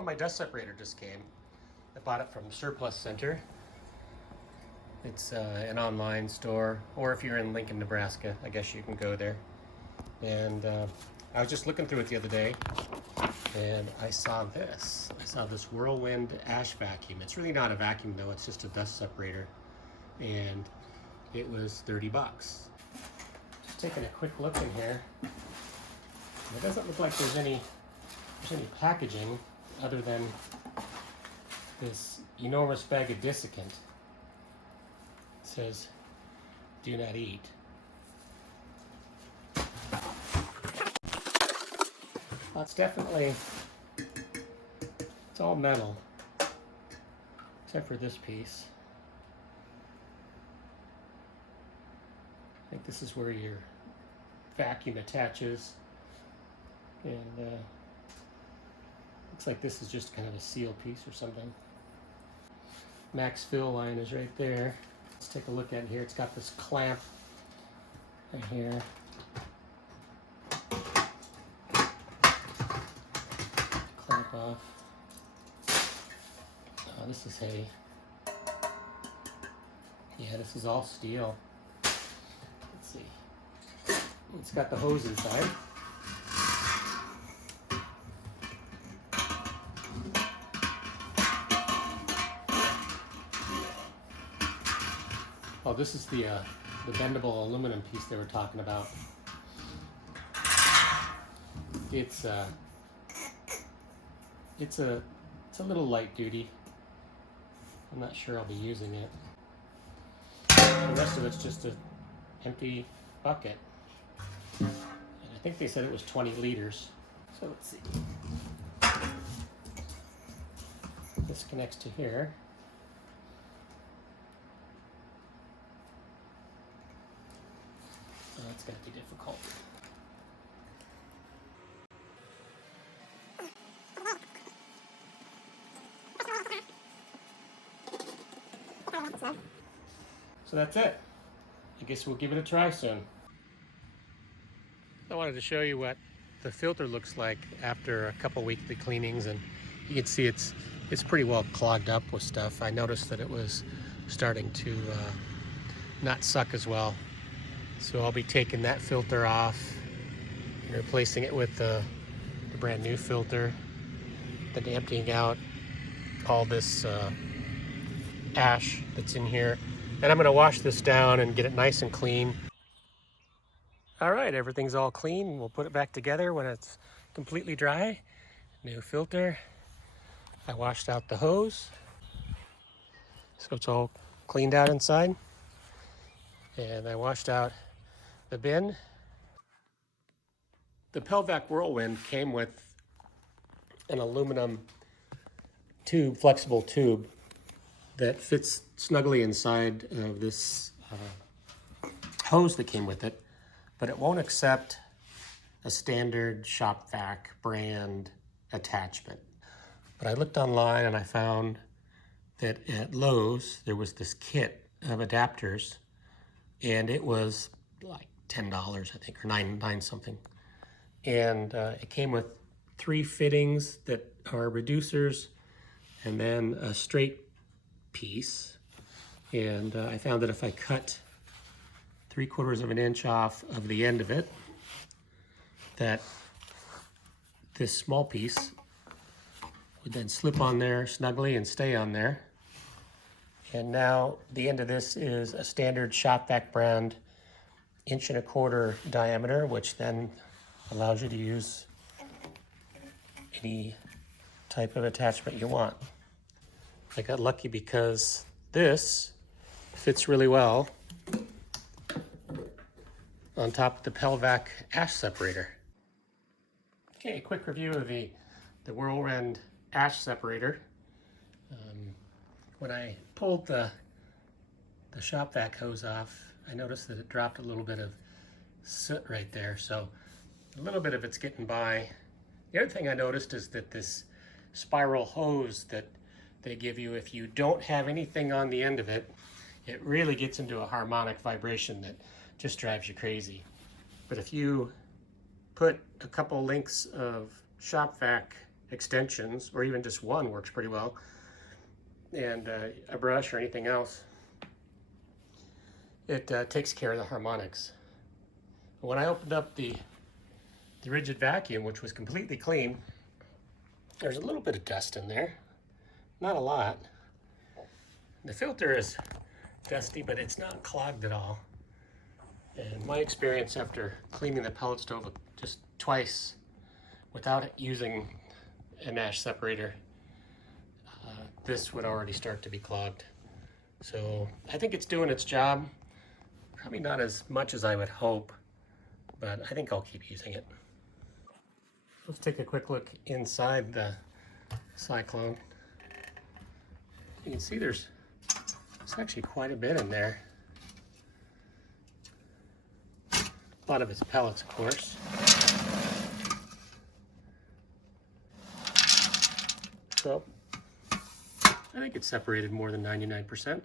Oh, my dust separator just came. I bought it from Surplus Center. It's an online store, or if you're in Lincoln, Nebraska, I guess you can go there. And I was just looking through it the other day, and I saw this. I saw this Whirlwind Ash vacuum. It's really not a vacuum though, it's just a dust separator. And it was 30 bucks. Just taking a quick look in here. It doesn't look like there's any packaging other than this enormous bag of desiccant. It says, "Do not eat." Well, it's definitely, it's all metal, except for this piece. I think this is where your vacuum attaches, and looks like this is just kind of a seal piece or something. Max fill line is right there. Let's take a look at it here. It's got this clamp right here. Clamp off. Oh, this is hay. Yeah, this is all steel. Let's see. It's got the hose inside. Oh, this is the bendable aluminum piece they were talking about. It's a little light duty. I'm not sure I'll be using it. The rest of it's just an empty bucket. And I think they said it was 20 liters. So let's see. This connects to here. Oh, that's going to be difficult. So that's it. I guess we'll give it a try soon. I wanted to show you what the filter looks like after a couple weekly cleanings, and you can see it's pretty well clogged up with stuff. I noticed that it was starting to not suck as well. So I'll be taking that filter off and replacing it with the brand new filter, then emptying out all this ash that's in here. And I'm gonna wash this down and get it nice and clean. All right, everything's all clean. We'll put it back together when it's completely dry. New filter. I washed out the hose, so it's all cleaned out inside. And I washed out the bin. The Pellvac Whirlwind came with an aluminum tube, flexible tube, that fits snugly inside of this hose that came with it, but it won't accept a standard shop vac brand attachment. But I looked online and I found that at Lowe's there was this kit of adapters, and it was like $10, I think, or nine something. And it came with 3 fittings that are reducers, and then a straight piece. And I found that if I cut 3/4 of an inch off of the end of it, that this small piece would then slip on there snugly and stay on there. And now the end of this is a standard shop vac brand 1.25 inch diameter, which then allows you to use any type of attachment you want. I got lucky because this fits really well on top of the Pellvac Ash Separator. Okay, a quick review of the Whirlwind Ash Separator. When I pulled the shop vac hose off, I noticed that it dropped a little bit of soot right there, so a little bit of it's getting by. The other thing I noticed is that this spiral hose that they give you, if you don't have anything on the end of it, it really gets into a harmonic vibration that just drives you crazy. But if you put a couple links of shop vac extensions, or even just one works pretty well, and a brush or anything else, it takes care of the harmonics. When I opened up the rigid vacuum, which was completely clean, there's a little bit of dust in there, not a lot. The filter is dusty, but it's not clogged at all. And my experience after cleaning the pellet stove just twice without using an Ash separator, this would already start to be clogged. So I think it's doing its job. Probably not as much as I would hope, but I think I'll keep using it. Let's take a quick look inside the Cyclone. You can see there's actually quite a bit in there. A lot of it's pellets, of course. So I think it's separated more than 99%.